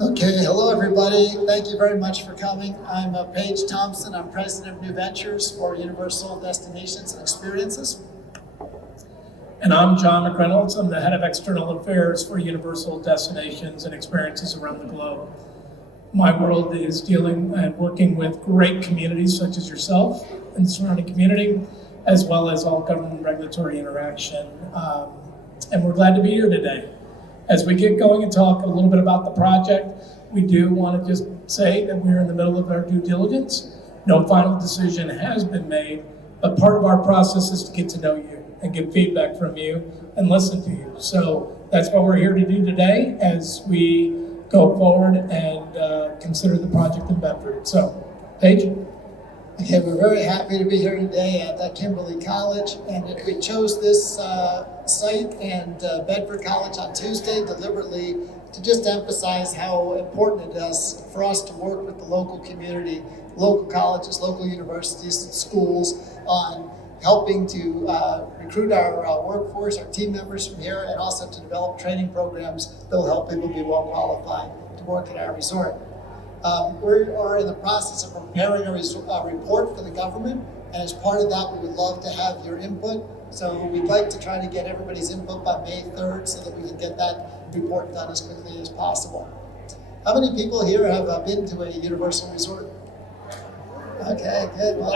Okay, hello everybody. Thank you very much for coming. I'm Paige Thompson. I'm president of New Ventures for Universal Destinations and Experiences. And I'm John McReynolds. I'm the head of external affairs for Universal Destinations and Experiences around the globe. My world is dealing and working with great communities such as yourself and the surrounding community, as well as all government regulatory interaction. And we're glad to be here today. As we get going and talk a little bit about the project, we do want to just say that we're in the middle of our due diligence. No final decision has been made, but part of our process is to get to know you and get feedback from you and listen to you. So that's what we're here to do today as we go forward and consider the project in Bedford. So, Paige? Okay, we're very happy to be here today at Kimberly College, and we chose this site and Bedford College on Tuesday deliberately to just emphasize how important it is for us to work with the local community, local colleges, local universities, and schools on helping to recruit our workforce, our team members from here, and also to develop training programs that will help people be well qualified to work at our resort. We are in the process of preparing a report for the government, and as part of that, we would love to have your input. So we'd like to try to get everybody's input by May 3rd so that we can get that report done as quickly as possible. How many people here have been to a Universal resort? Okay, good. Well,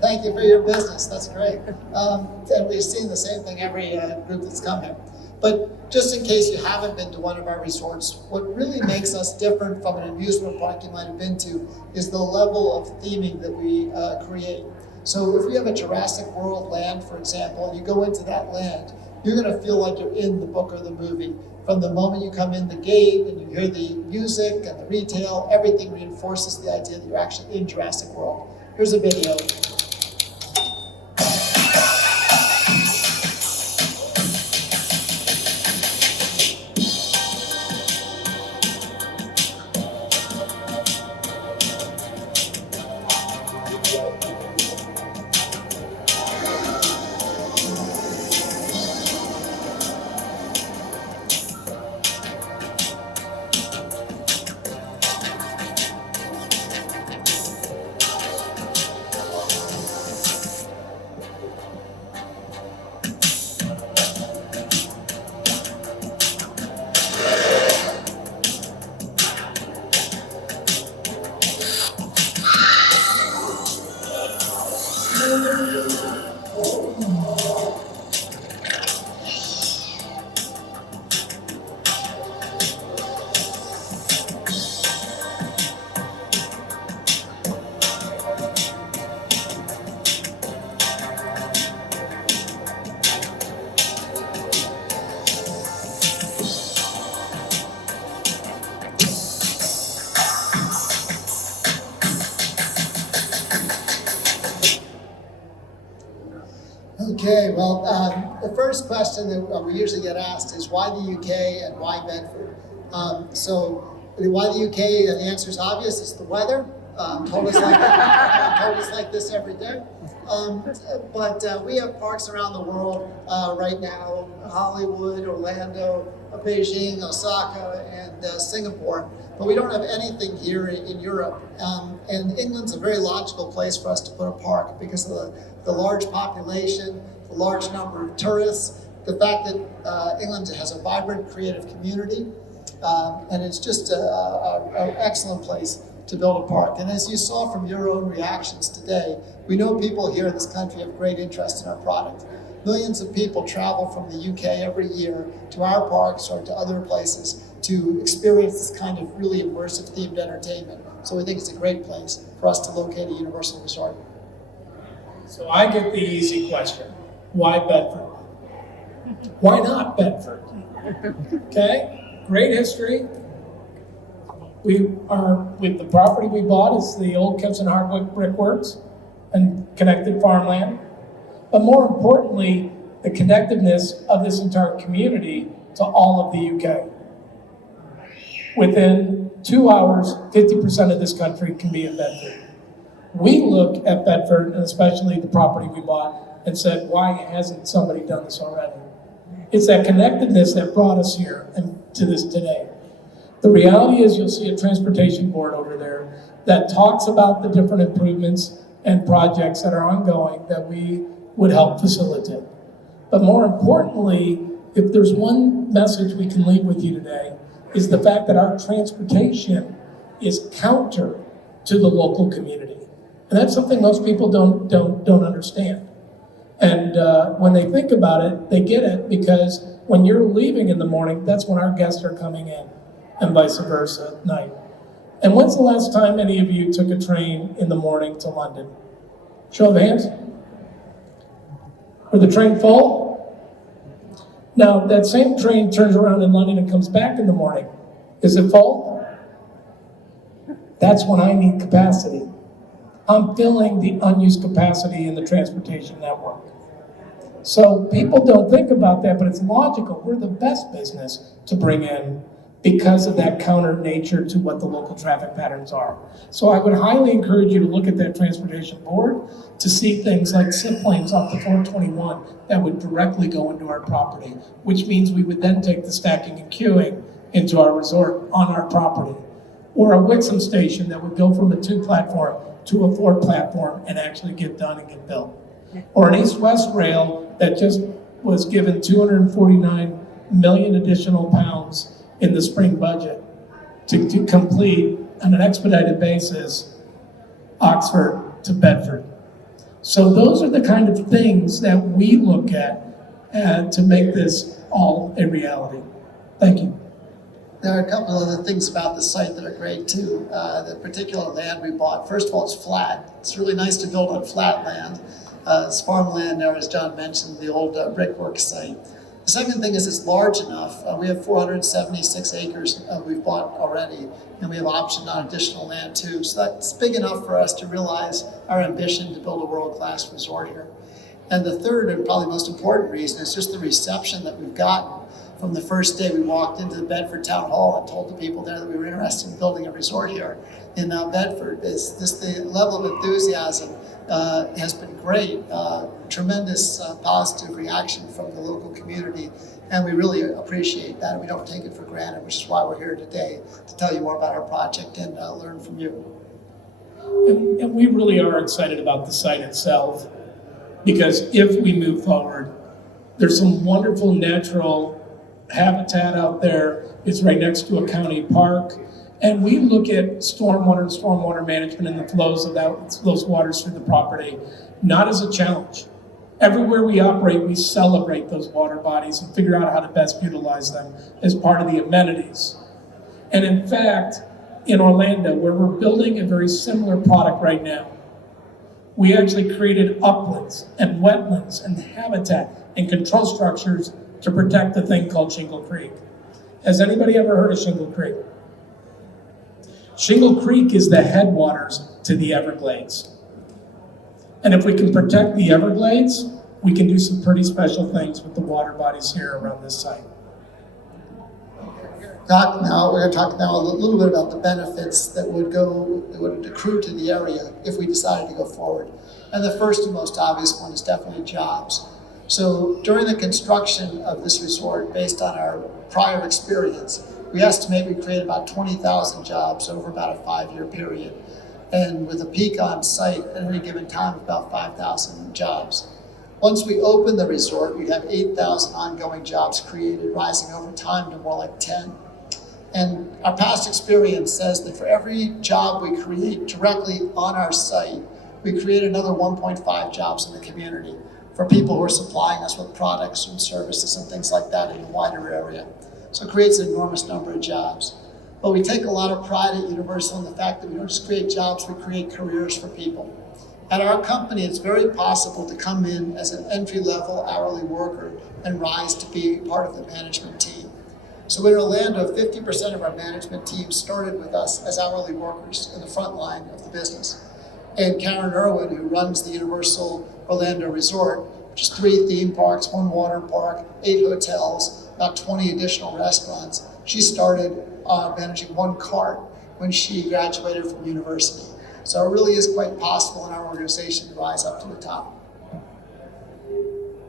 thank you for your business. That's great. And we've seen the same thing every group that's come here. But just in case you haven't been to one of our resorts, what really makes us different from an amusement park you might have been to is the level of theming that we create. So if you have a Jurassic World land, for example, and you go into that land, you're going to feel like you're in the book or the movie. From the moment you come in the gate and you hear the music and the retail, everything reinforces the idea that you're actually in Jurassic World. Here's a video. Okay, well, the first question that we usually get asked is why the UK and why Bedford? So why the UK? The answer is obvious. It's the weather. Totals like this every day. But we have parks around the world right now: Hollywood, Orlando, Beijing, Osaka, and Singapore. But we don't have anything here in Europe. And England's a very logical place for us to put a park because of the large population, the large number of tourists, the fact that England has a vibrant creative community, and it's just an excellent place to build a park. And as you saw from your own reactions today, we know people here in this country have great interest in our product. Millions of people travel from the UK every year to our parks or to other places to experience this kind of really immersive themed entertainment. So we think it's a great place for us to locate a Universal resort. So I get the easy question. Why Bedford? Why not Bedford? Okay, great history. We are, with the property we bought is the old Kempson Hardwick Brickworks and connected farmland. But more importantly, the connectedness of this entire community to all of the UK. Within 2 hours, 50% of this country can be in Bedford. We look at Bedford, and especially the property we bought, and said, why hasn't somebody done this already? It's that connectedness that brought us here and to this today. The reality is you'll see a transportation board over there that talks about the different improvements and projects that are ongoing that we would help facilitate. But more importantly, if there's one message we can leave with you today, is the fact that our transportation is counter to the local community. And that's something most people don't understand. And when they think about it, they get it because when you're leaving in the morning, that's when our guests are coming in, and vice versa at night. And when's the last time any of you took a train in the morning to London? Show of hands. Were the train full? Now, that same train turns around in London and comes back in the morning. Is it full? That's when I need capacity. I'm filling the unused capacity in the transportation network. So people don't think about that, but it's logical. We're the best business to bring in because of that counter nature to what the local traffic patterns are. So I would highly encourage you to look at that transportation board to see things like SIP lanes off the 421 that would directly go into our property, which means we would then take the stacking and queuing into our resort on our property. Or a Wixom station that would go from a 2-platform to a 4-platform and actually get done and get built. Or an east-west rail that just was given 249 million additional pounds in the spring budget to complete on an expedited basis Oxford to Bedford. So those are the kind of things that we look at to make this all a reality. Thank you. There are a couple of other things about the site that are great too. The particular land we bought, first of all, it's flat. It's really nice to build on flat land. It's farmland there, as John mentioned, the old brickwork site. The second thing is it's large enough. We have 476 acres we've bought already, and we have option on additional land too. So that's big enough for us to realize our ambition to build a world-class resort here. And the third and probably most important reason is just the reception that we've gotten. From the first day we walked into the Bedford Town Hall and told the people there that we were interested in building a resort here in Bedford. Is just the level of enthusiasm has been great. Tremendous positive reaction from the local community, and we really appreciate that. We don't take it for granted, which is why we're here today to tell you more about our project and learn from you. And we really are excited about the site itself because if we move forward, there's some wonderful natural habitat out there. It's right next to a county park. And we look at stormwater and stormwater management and the flows of those waters through the property, not as a challenge. Everywhere we operate, we celebrate those water bodies and figure out how to best utilize them as part of the amenities. And in fact, in Orlando, where we're building a very similar product right now, we actually created uplands and wetlands and habitat and control structures to protect the thing called Shingle Creek. Has anybody ever heard of Shingle Creek? Shingle Creek is the headwaters to the Everglades. And if we can protect the Everglades, we can do some pretty special things with the water bodies here around this site. We're going to talk now a little bit about the benefits that would accrue to the area if we decided to go forward. And the first and most obvious one is definitely jobs. So during the construction of this resort, based on our prior experience, we estimate we create about 20,000 jobs over about a 5-year period. And with a peak on site at any given time of about 5,000 jobs. Once we open the resort, we'd have 8,000 ongoing jobs created, rising over time to more like 10. And our past experience says that for every job we create directly on our site, we create another 1.5 jobs in the community for people who are supplying us with products and services and things like that in the wider area. So it creates an enormous number of jobs. But we take a lot of pride at Universal in the fact that we don't just create jobs, we create careers for people. At our company, it's very possible to come in as an entry-level hourly worker and rise to be part of the management team. So in Orlando, 50% of our management team started with us as hourly workers in the front line of the business. And Karen Irwin, who runs the Universal Orlando Resort, which is 3 theme parks, 1 water park, 8 hotels, about 20 additional restaurants. She started managing 1 cart when she graduated from university. So it really is quite possible in our organization to rise up to the top.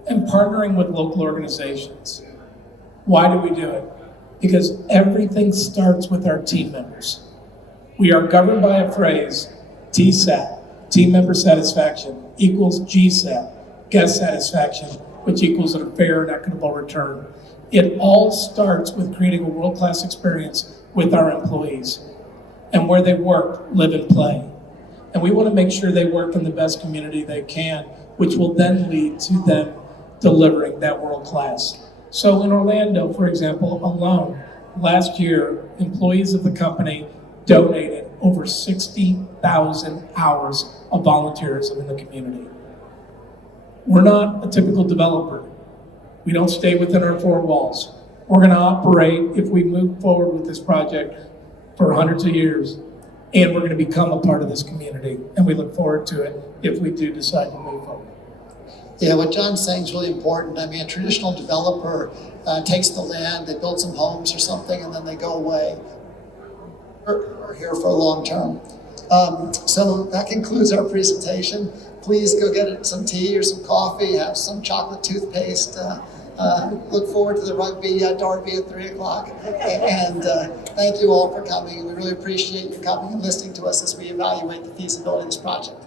And partnering with local organizations. Why do we do it? because everything starts with our team members. We are governed by a phrase, TSAT, team member satisfaction, equals GSAT, guest satisfaction, which equals a fair and equitable return. It all starts with creating a world-class experience with our employees and where they work, live, and play. And we want to make sure they work in the best community they can, which will then lead to them delivering that world class. So in Orlando, for example, alone, last year, employees of the company donated over 60,000 hours of volunteerism in the community. We're not a typical developer. We don't stay within our four walls. We're going to operate, if we move forward with this project, for hundreds of years, and we're going to become a part of this community, and we look forward to it if we do decide to move forward. Yeah, what John's saying is really important. I mean, a traditional developer takes the land, they build some homes or something, and then they go away. We're here for a long term. So that concludes our presentation. Please go get some tea or some coffee, have some chocolate toothpaste. Look forward to the rugby derby at 3 o'clock. And thank you all for coming. We really appreciate you coming and listening to us as we evaluate the feasibility of this project.